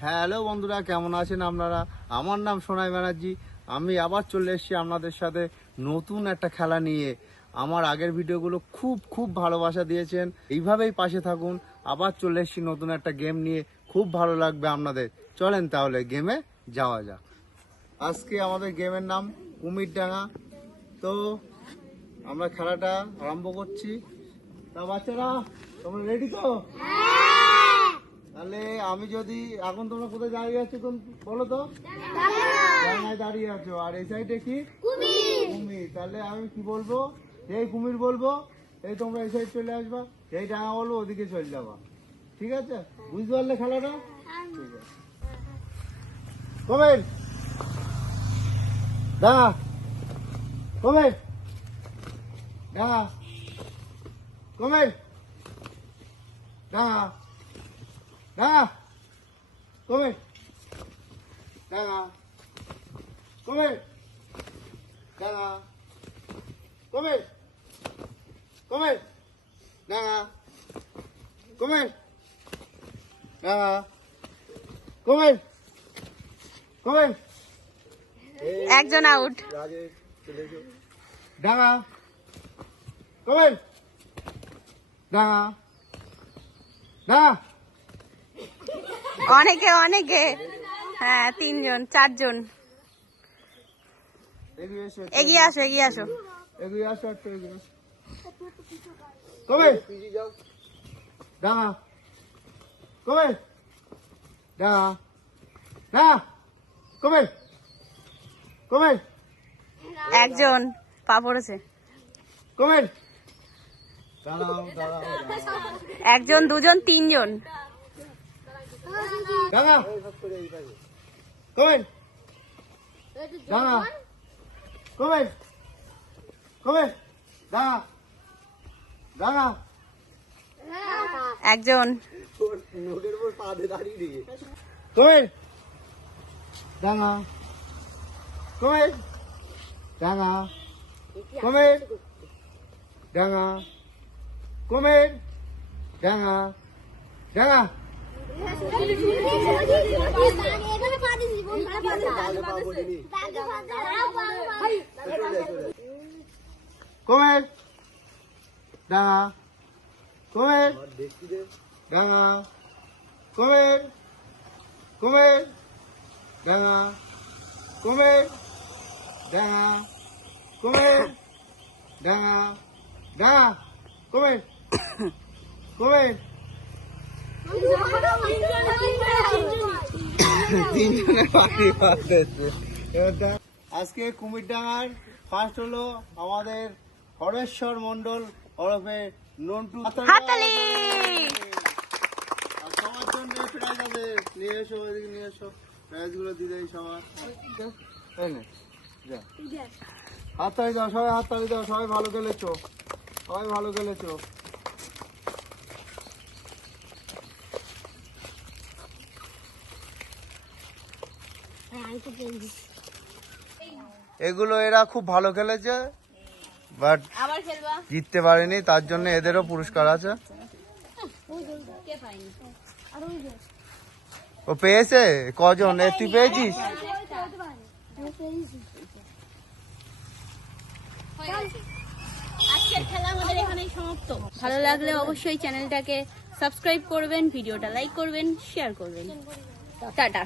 Hello বন্ধুরা, কেমন আছেন আপনারা? আমার নাম সোনাই ব্যানার্জি। আমি আবার চলে এসেছি আপনাদের সাথে নতুন একটা খেলা নিয়ে। আমার আগের ভিডিওগুলো খুব ভালোবাসা দিয়েছেন, এইভাবেই পাশে থাকুন। আবার চলে এসেছি নতুন একটা গেম নিয়ে, খুব ভালো লাগবে আপনাদের। চলেন তাহলে গেমে যাওয়া যাক। আজকে আমাদের গেমের নাম কুমিরডাঙ্গা। তো আমরা খেলাটা আরম্ভ করছি। তা বাচ্চারা, তোমরা রেডি তো? তাহলে আমি যদি এখন তোমরা কোথায় দাঁড়িয়ে আছো বলো তো? ডাঙায় দাঁড়িয়ে আছো, আর এই সাইডে কি? কুমির। তাহলে আমি কি বলবো? এই কুমির বলবো, এই তোমরা এই সাইড চলে আসবা। এই ডাঙা বলবো, ওদিকে চলে যাবা। ঠিক আছে? বুঝতে পারলে খেলাটা? ঠিক আছে। কুমির ডাঙা, কুমির ডাঙা, কুমির ডাঙা, ডাঙা, কুমির ডাঙা, কুমির ডাঙা, কুমির, কুমির ডাঙা, কুমির ডাঙা, কুমির, কুমির। একজন আউট। ডাঙা, কুমির ডাঙা, ডাঙা। অনেকে হ্যাঁ, 3 জন 4 জন। এগিয়ে আসো এগিয়ে আসো, একটু এগিয়ে আসো। কুমির ডাঙা, কুমির ডাঙা, ডাঙা, কুমির, কুমির একজন পা পড়েছে। কুমির দাঁড়াও, দাঁড়াও, একজন, দুজন, 3 জন। ডাঙা, কুমির ডাঙা, কুমির, কুমির ডাঙা, ডাঙা। একজন। কুমির ডাঙা, কুমির ডাঙা, কুমির ডাঙা, কুমির ডাঙা, ডাঙা। কুমির ডাঙা, কুমির ডাঙা, কুমির, কুমির ডাঙা, কুমির ডাঙা, কুমির ডাঙা, ডাঙা, কুমির, কুমির। 3 জনের পাখি বাঁধতেছে। আজকে কুমিরডাঙ্গার ফার্স্ট হলো আমাদের হরেশ্বর মন্ডল ওরফে নন্টু। হাততালি। আর সবার জন্য প্রাইজ আছে, নিয়ে এসো, ওইদিকে নিয়ে এসো, প্রাইজ গুলো দিয়ে সবার। হাততালি দাও সবাই, হাততালি দাও, সবাই ভালো খেলেছো, সবাই ভালো খেলেছো। এগুলো এরা খুব ভালো খেলেছে, বাট জিততে পারেনি, তার জন্য এদেরও পুরস্কার আছে। ও পেয়েছে কজন? তুই পেয়েছিস? আজকের খেলা আমাদের এখানেই সমাপ্ত। ভালো লাগলে অবশ্যই চ্যানেলটাকে সাবস্ক্রাইব করবেন, ভিডিওটা লাইক করবেন, শেয়ার করবেন। টাটা।